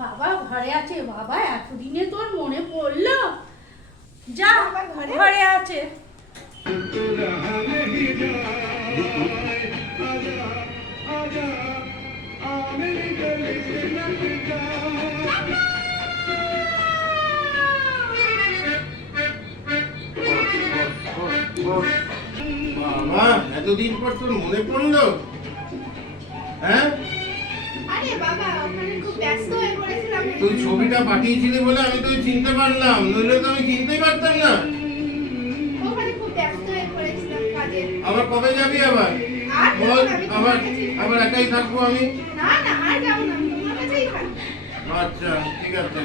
বাবা ঘরে আছে। বাবা এতদিনে তোর মনে পড়লো? যা ঘরে আছে। বাবা এতদিন পর তোর মনে পড়লো? হ্যাঁ, আরে বাবা ওখানে খুব ব্যস্ত হয়ে পড়েছিলাম। তুই ছবিটা পাঠিয়েছিলি বলে আমি তোকে চিনতে পারলাম, নইলে তো আমি চিনতেই পারতাম না। ওখানে খুব ব্যস্ত হয়ে পড়েছিলাম কাজে। আবার কবে যাবি আবার? আর বল, আমি আবার তোমার কাছেই থাকবো। আবার একাই থাকবো আমি? না না আর যাবো না, আমি তোমার কাছেই থাকবো। আচ্ছা ঠিক আছে।